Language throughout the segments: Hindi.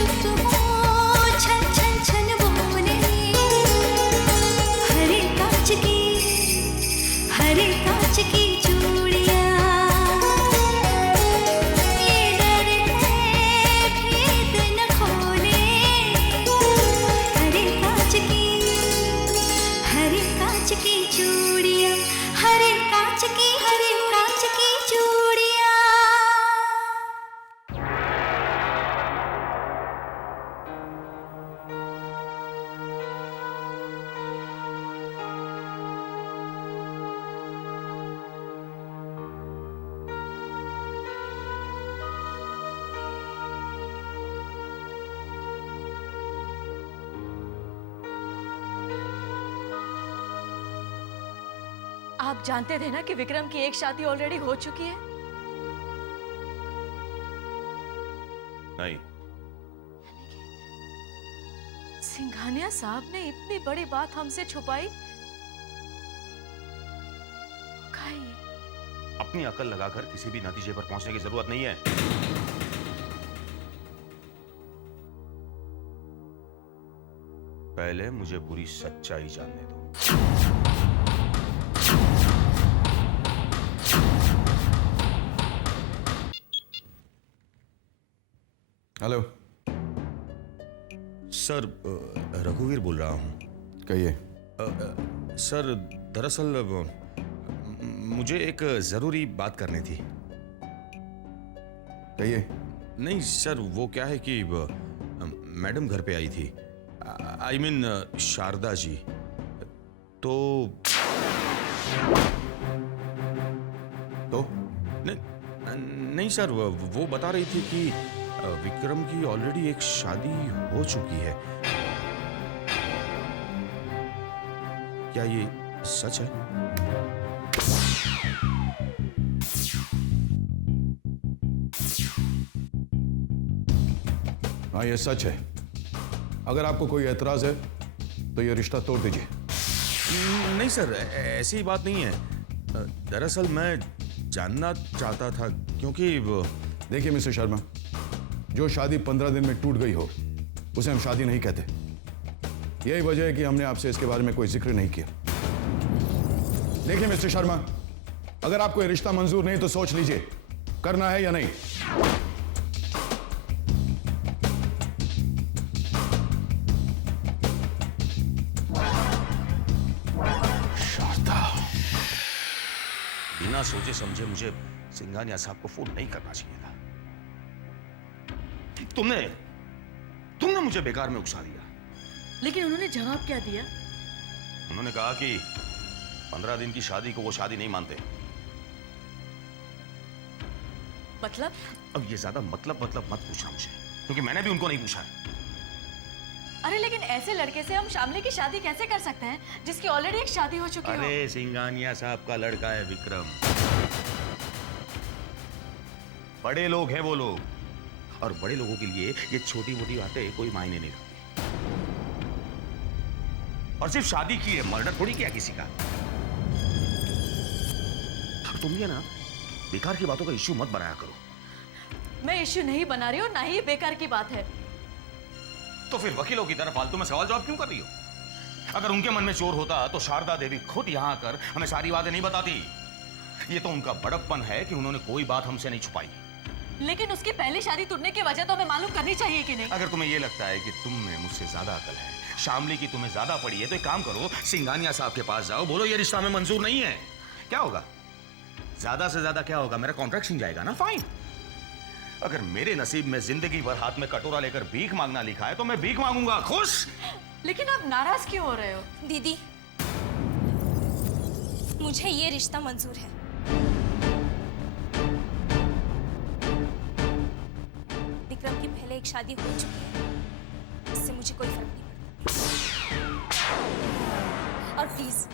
चुप हो छन छन छन बोले, हरे कांच की चूड़ियां, ये डर है भेद न खोले, हरे कांच की चूड़ियां, हरे कांच की चूड़ियां। आप जानते थे ना कि विक्रम की एक शादी ऑलरेडी हो चुकी है? नहीं। सिंघानिया साहब ने इतनी बड़ी बात हमसे छुपाई? क्या ये? अपनी अकल लगाकर किसी भी नतीजे पर पहुंचने की जरूरत नहीं है। पहले मुझे पूरी सच्चाई जानने दो। हेलो सर, रघुवीर बोल रहा हूं। कहिए। सर, दरअसल मुझे एक जरूरी बात करनी थी। कहिए। नहीं सर, वो क्या है कि मैडम घर पे आई थी, आई मीन शारदा जी। तो नहीं सर, वो बता रही थी कि विक्रम की ऑलरेडी एक शादी हो चुकी है। क्या ये सच है? हाँ, ये सच है। अगर आपको कोई एतराज है तो ये रिश्ता तोड़ दीजिए। नहीं सर, ऐसी ही बात नहीं है। दरअसल मैं जानना चाहता था क्योंकि देखिए मिस्टर शर्मा, जो शादी 15 दिन में टूट गई हो उसे हम शादी नहीं कहते। यही वजह है कि हमने आपसे इसके बारे में कोई जिक्र नहीं किया। देखिए मिस्टर शर्मा, अगर आपको ये रिश्ता मंजूर नहीं तो सोच लीजिए करना है या नहीं। शारदा, बिना सोचे समझे मुझे सिंघानिया साहब को फोन नहीं करना चाहिए था। तुमने मुझे बेकार में उकसा दिया। लेकिन उन्होंने जवाब क्या दिया? उन्होंने कहा कि 15 दिन की शादी को वो शादी नहीं मानते। मतलब? अब ये ज्यादा मतलब मत पूछना मुझे, क्योंकि मैंने भी उनको नहीं पूछा है। अरे लेकिन ऐसे लड़के से हम शामली की शादी कैसे कर सकते हैं जिसकी ऑलरेडी एक शादी हो चुकी हो? अरे सिंघानिया साहब का लड़का है विक्रम। बड़े लोग हैं वो लोग, और बड़े लोगों के लिए ये छोटी मोटी बातें कोई मायने नहीं रखती। और सिर्फ शादी की है, मर्डर थोड़ी किया किसी का। तुम ये ना बेकार की बातों का इश्यू मत बनाया करो। मैं इश्यू नहीं बना रही हूँ, ना ही बेकार की बात है। तो फिर वकीलों की तरह फालतू में सवाल जवाब क्यों कर रही हो? अगर उनके मन में चोर होता तो शारदा देवी खुद यहां आकर हमें सारी बातें नहीं बताती। ये तो उनका बड़प्पन है कि उन्होंने कोई बात हमसे नहीं छुपाई। लेकिन उसकी पहली शादी टूटने की वजह तो हमें मालूम करनी चाहिए कि नहीं? अगर तुम्हें यह लगता है कि तुम में मुझसे ज्यादा अकल है, शामली की तुम्हें ज्यादा पड़ी है, तो एक काम करो, सिंघानिया साहब के पास जाओ, बोलो ये रिश्ता हमें मंजूर नहीं है। क्या होगा? ज्यादा से ज्यादा क्या होगा? मेरा कॉन्ट्रैक्ट छिन जाएगा ना, फाइन। अगर मेरे नसीब में जिंदगी भर हाथ में कटोरा लेकर भीख मांगना लिखा है तो मैं भीख मांगूंगा, खुश। लेकिन आप नाराज क्यों हो रहे हो? दीदी, मुझे ये रिश्ता मंजूर है। विक्रम की पहले एक शादी हो चुकी है, इससे मुझे कोई फर्क नहीं पड़ता। और प्लीज,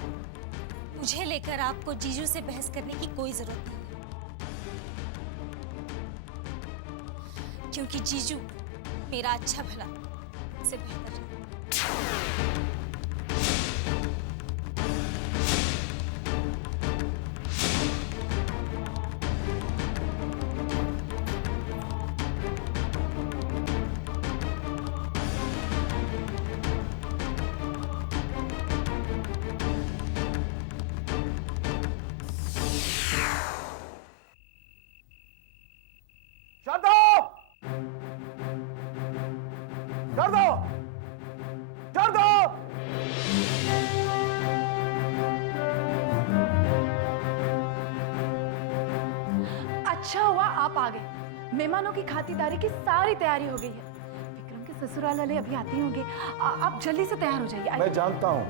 मुझे लेकर आपको जीजू से बहस करने की कोई जरूरत नहीं, क्योंकि जीजू मेरा अच्छा भला से बेहतर है। शारदा! शारदा! शारदा! अच्छा हुआ आप आ गए। मेहमानों की खातिरदारी की सारी तैयारी हो गई है। विक्रम के ससुराल वाले अभी आते ही होंगे। आप जल्दी से तैयार हो जाइए। मैं जानता हूं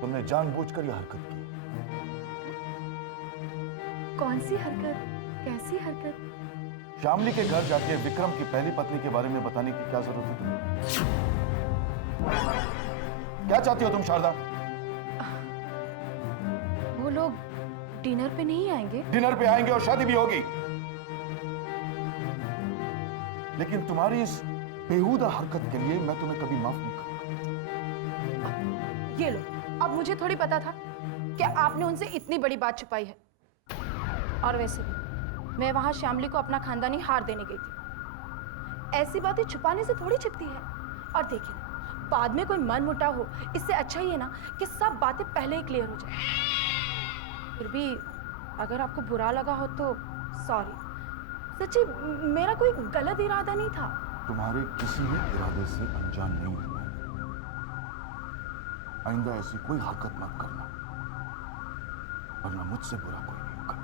तुमने जानबूझकर यह हरकत की। कौन सी हरकत? कैसी हरकत? श्यामली के घर जाके विक्रम की पहली पत्नी के बारे में बताने की क्या जरूरत है तुम्हें? क्या चाहती हो तुम शारदा? वो लोग डिनर पे नहीं आएंगे? डिनर पे आएंगे और शादी भी होगी, लेकिन तुम्हारी इस बेहुदा हरकत के लिए मैं तुम्हें कभी माफ नहीं करूंगा। ये लो, अब मुझे थोड़ी पता था कि आपने उनसे इतनी बड़ी बात छुपाई है। और वैसे भी मैं वहां श्यामली को अपना खानदानी हार देने गई थी। ऐसी बातें छुपाने से थोड़ी छिपती है। और देखिए ना, बाद में कोई मन मुटाव हो, इससे अच्छा ही है ना कि सब बातें पहले ही क्लियर हो जाए। फिर भी अगर आपको बुरा लगा हो तो सॉरी। सच्ची मेरा कोई गलत इरादा नहीं था। तुम्हारे किसी भी इरादे से अनजान नहीं हूं मैं। आइंदा ऐसी कोई हरकत मत करना, वरना मुझसे बुरा कोई नहीं होगा।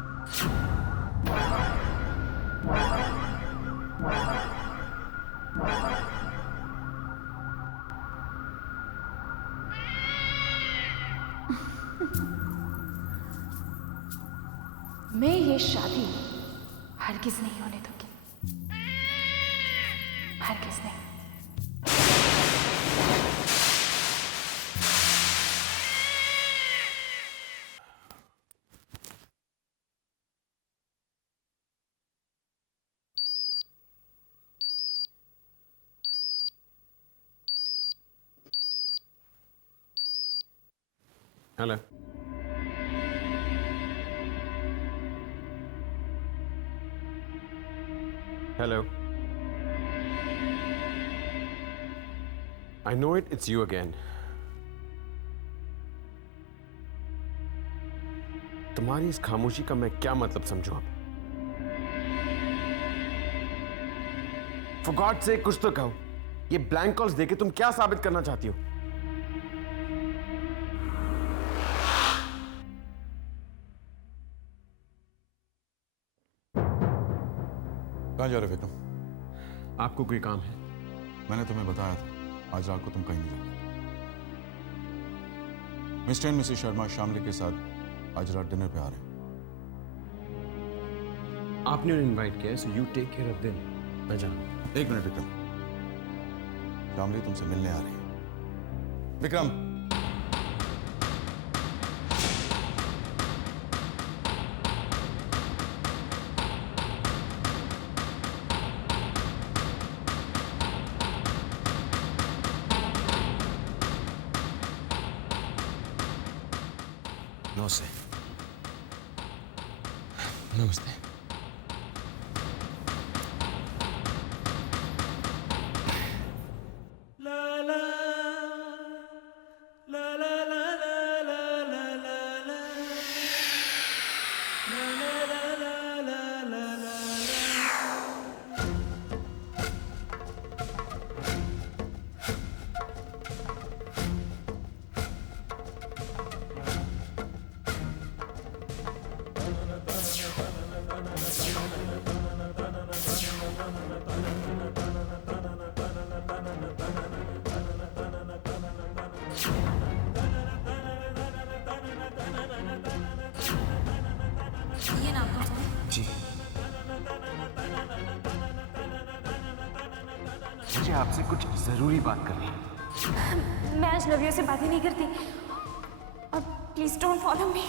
मैं ये शादी हरगिज नहीं होने दूंगी। हरगिज नहीं। Hello. Hello. I know it, it's you again. तुम्हारी इस खामोशी का मैं क्या मतलब समझूं अब? For God's sake कुछ तो कहो। ये ब्लैंक कॉल्स देके तुम क्या साबित करना चाहती हो? कहाँ जा रहे विक्रम? आपको कोई काम है? मैंने तुम्हें बताया था आज रात को तुम कहीं नहीं जाओगे। मिस्टर एंड मिसेस शर्मा श्यामली के साथ आज रात डिनर पे आ रहे हैं। आपने उन्हें इनवाइट किया है, so you take care of them. मैं जा रहा हूं। एक मिनट विक्रम, श्यामली तुमसे मिलने आ रही है। विक्रम, नमस्ते। नमस्ते। ये ना आपका फोन। जी। मुझे आपसे कुछ जरूरी बात करनी है। मैं आज नवियों से बात ही नहीं करती। और प्लीज डोंट फॉलो मी।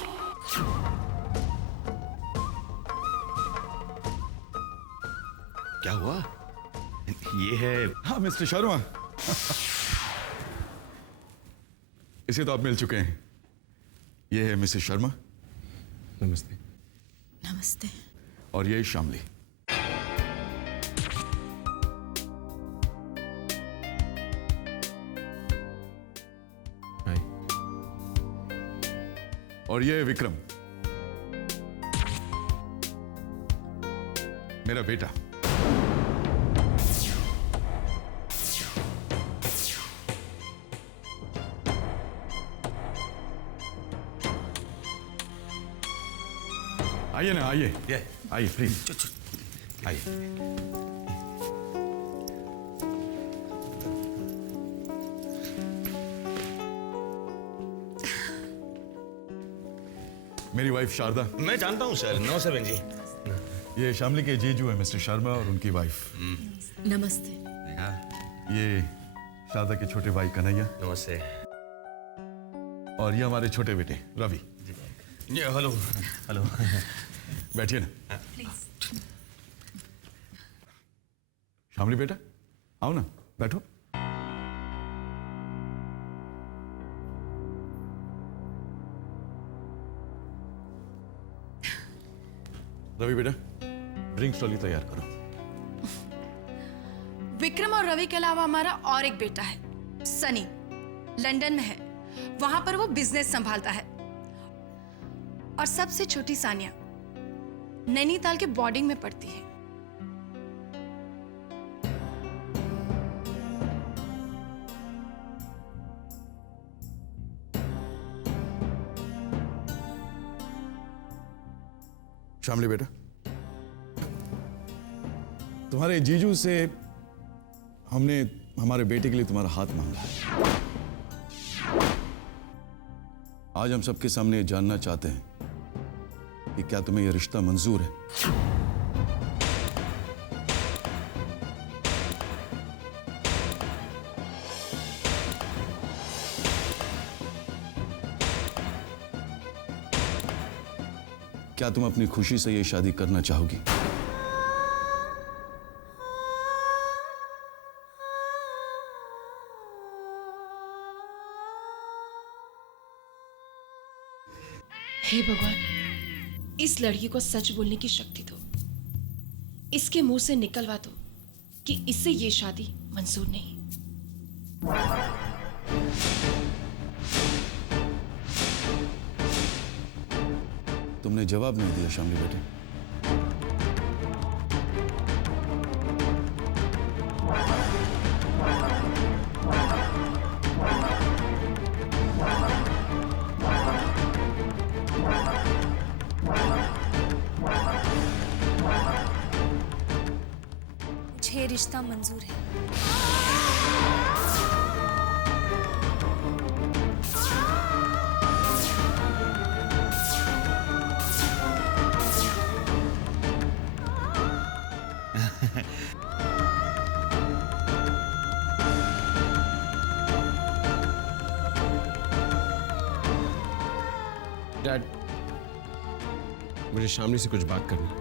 क्या हुआ? ये है। हाँ मिस्टर शर्मा, इसे तो आप मिल चुके हैं। ये है मिसेस शर्मा। नमस्ते। नमस्ते। और ये श्यामली। हाय। और ये है विक्रम, मेरा बेटा। आइए ना, आइए ये आइए प्लीज आइए। मेरी वाइफ शारदा, मैं जानता हूँ सर। नमस्ते बहन जी। ये शामली के जीजू है मिस्टर शर्मा और उनकी वाइफ। नमस्ते। ये शारदा के छोटे भाई कन्हैया नमस्ते। और ये हमारे छोटे बेटे रवि। ये हेलो हेलो। बैठिए ना। शामली बेटा आओ ना, बैठो। रवि बेटा ड्रिंक्स ट्रॉली तैयार करो। विक्रम और रवि के अलावा हमारा और एक बेटा है सनी, लंदन में है। वहां पर वो बिजनेस संभालता है। और सबसे छोटी सानिया नैनीताल के बोर्डिंग में पढ़ती है। शामली बेटा, तुम्हारे जीजू से हमने हमारे बेटे के लिए तुम्हारा हाथ मांगा है। आज हम सबके सामने जानना चाहते हैं कि क्या तुम्हें यह रिश्ता मंजूर है? क्या तुम अपनी खुशी से यह शादी करना चाहोगी? हे भगवान, इस लड़की को सच बोलने की शक्ति दो। इसके मुंह से निकलवा दो कि इससे ये शादी मंजूर नहीं। तुमने जवाब नहीं दिया शामली बेटे। मुझे रिश्ता मंजूर है। डैड, मुझे शामली से कुछ बात करनी है।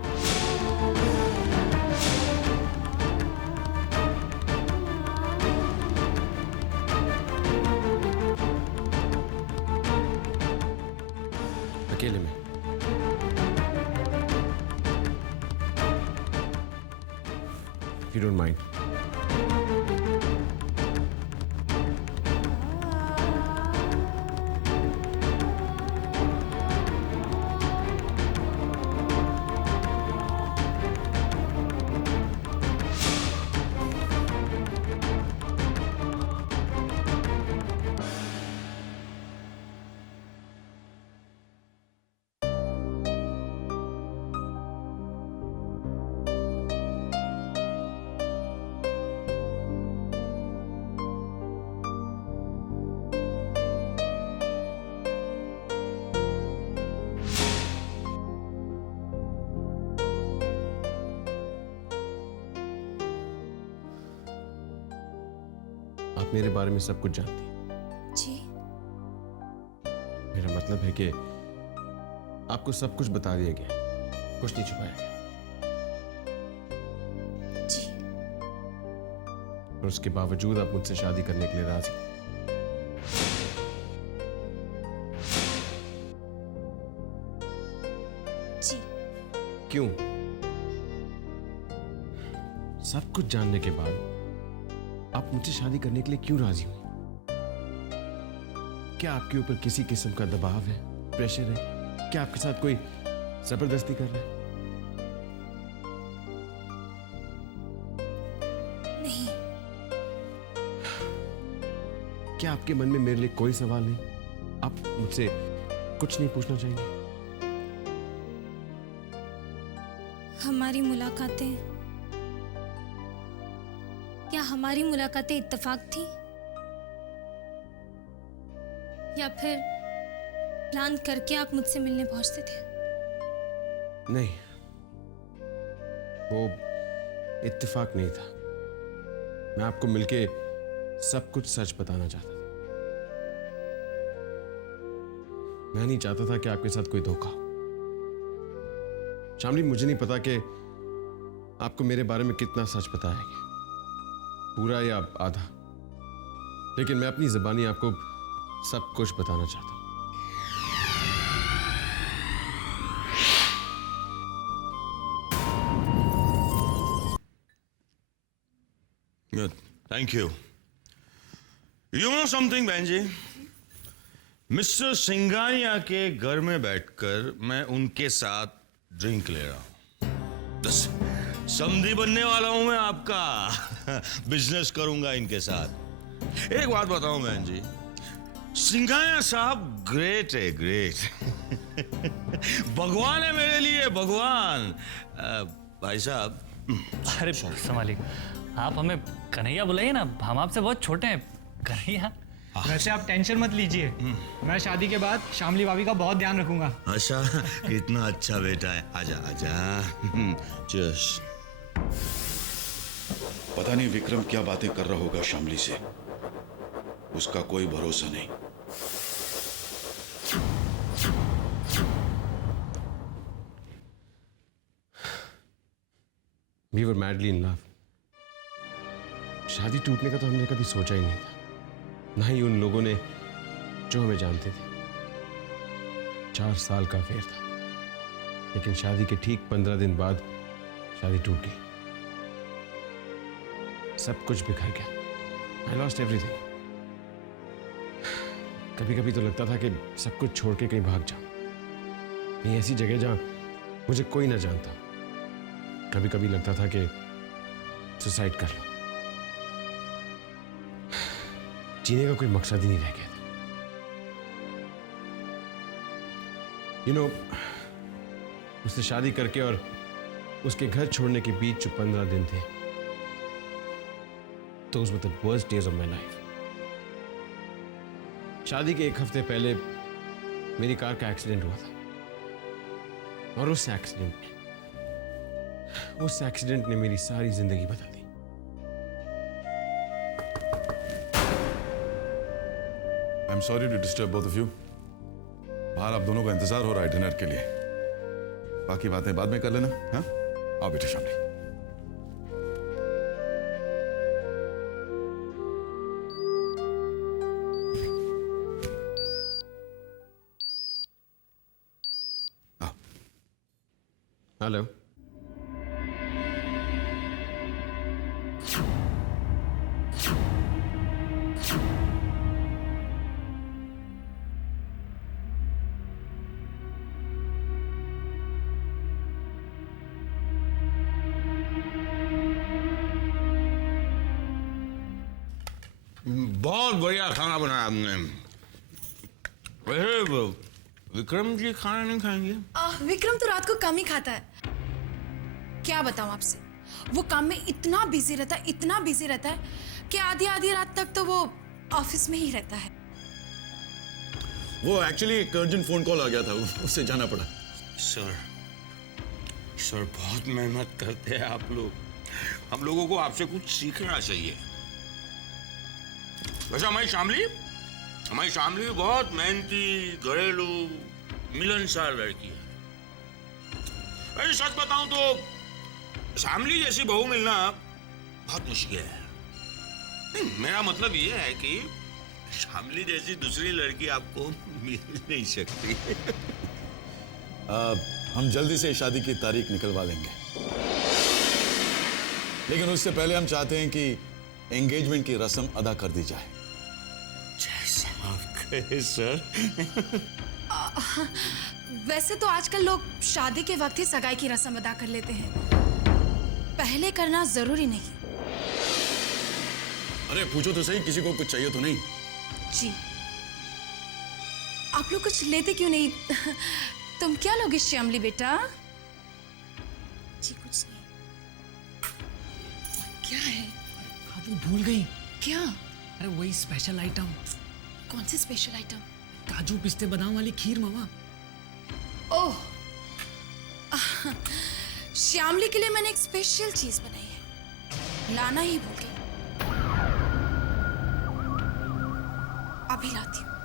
अकेले में। If you don't mind. आप मेरे बारे में सब कुछ जानती हैं। जी। मेरा मतलब है कि आपको सब कुछ बता दिया गया, कुछ नहीं छुपाया गया। जी। और उसके बावजूद आप मुझसे शादी करने के लिए राजी हैं। जी। क्यों? सब कुछ जानने के बाद आप मुझसे शादी करने के लिए क्यों राजी हुई? क्या आपके ऊपर किसी किस्म का दबाव है, प्रेशर है? क्या आपके साथ कोई जबरदस्ती कर रहा है? नहीं। क्या आपके मन में मेरे लिए कोई सवाल नहीं? आप मुझसे कुछ नहीं पूछना चाहेंगे? हमारी मुलाकातें इत्तेफाक थी या फिर प्लान करके आप मुझसे मिलने पहुंचते थे? नहीं, वो इत्तेफाक नहीं था। मैं आपको मिलके सब कुछ सच बताना चाहता था। मैं नहीं चाहता था कि आपके साथ कोई धोखा हो। शामली, मुझे नहीं पता कि आपको मेरे बारे में कितना सच पता है, पूरा या आधा, लेकिन मैं अपनी ज़बानी आपको सब कुछ बताना चाहता हूं। Thank you. You know something बहन जी, मिस्टर सिंघानिया के घर में बैठकर मैं उनके साथ ड्रिंक ले रहा हूं। बस समधी बनने वाला हूं मैं आपका। बिजनेस करूंगा इनके साथ। एक बात बताऊं बहन जी, सिंघानिया साहब ग्रेट है, ग्रेट। भगवान है मेरे लिए, भगवान। भाई साहब। अरे संभालिए, आप हमें कन्हैया बुलाइए ना, हम आपसे बहुत छोटे हैं। कन्हैया। वैसे आप टेंशन मत लीजिए, मैं शादी के बाद शामली भाभी का बहुत ध्यान रखूंगा। अच्छा, कितना अच्छा बेटा है। आजा आजा। चीयर्स। पता नहीं विक्रम क्या बातें कर रहा होगा शामली से, उसका कोई भरोसा नहीं। We were madly in love. शादी टूटने का तो हमने कभी सोचा ही नहीं था, ना ही उन लोगों ने जो हमें जानते थे। 4 साल का अफेयर था, लेकिन शादी के ठीक 15 दिन बाद शादी टूट गई। सब कुछ बिखर गया। I lost everything. कभी कभी तो लगता था कि सब कुछ छोड़ के कहीं भाग जाऊं, कहीं ऐसी जगह जहां मुझे कोई ना जानता। कभी कभी लगता था कि सुसाइड कर लो। जीने का कोई मकसद ही नहीं रह गया था। You know, उससे शादी करके और उसके घर छोड़ने के बीच जो 15 दिन थे, those were the worst days of my life. शादी के 1 हफ्ते पहले मेरी कार का एक्सीडेंट हुआ था, और उस एक्सीडेंट ने मेरी सारी जिंदगी बदल दी। I am sorry to disturb both of you. बाहर आप दोनों का इंतजार हो रहा है डिनर के लिए। बाकी बातें बाद में कर लेना। हाँ, आओ बेटे शामली। हेलो। बहुत बढ़िया खाना बनाया आपने। वैसे विक्रम जी खाना नहीं खाएंगे? विक्रम तो रात को कम ही खाता है। क्या बताऊं आपसे, वो काम में इतना बिजी रहता है कि आधी आधी रात तक तो वो ऑफिस में ही रहता है। वो एक्चुअली एक अर्जेंट फोन कॉल आ गया था, उससे जाना पड़ा। सर बहुत मेहनत करते हैं आप लोग। हम लोगों को आपसे कुछ सीखना चाहिए। वैसे हमारी शामली बहुत मेहनती, घरेलू, मिलनसार लड़की है। वैसे सच बताऊं तो शामली जैसी बहू मिलना बहुत मुश्किल है। नहीं, मेरा मतलब ये है कि शामली जैसी दूसरी लड़की आपको मिल नहीं सकती। हम जल्दी से शादी की तारीख निकलवा लेंगे, लेकिन उससे पहले हम चाहते हैं कि एंगेजमेंट की रस्म अदा कर दी जाए। जैसा आप कहे सर। वैसे तो आजकल लोग शादी के वक्त ही सगाई की रस्म अदा कर लेते हैं, पहले करना जरूरी नहीं। अरे पूछो तो सही, किसी को कुछ चाहिए तो नहीं? जी, आप लोग कुछ लेते क्यों नहीं? तुम क्या लोगे श्यामली बेटा? जी कुछ नहीं। क्या है? हाँ वो भूल गई। क्या? अरे वही स्पेशल आइटम, कौन सी स्पेशल आइटम? काजू पिस्ते बादाम वाली खीर मामा। ओह, श्यामली के लिए मैंने एक स्पेशल चीज बनाई है, लाना ही भूल गई। अभी लाती हूँ।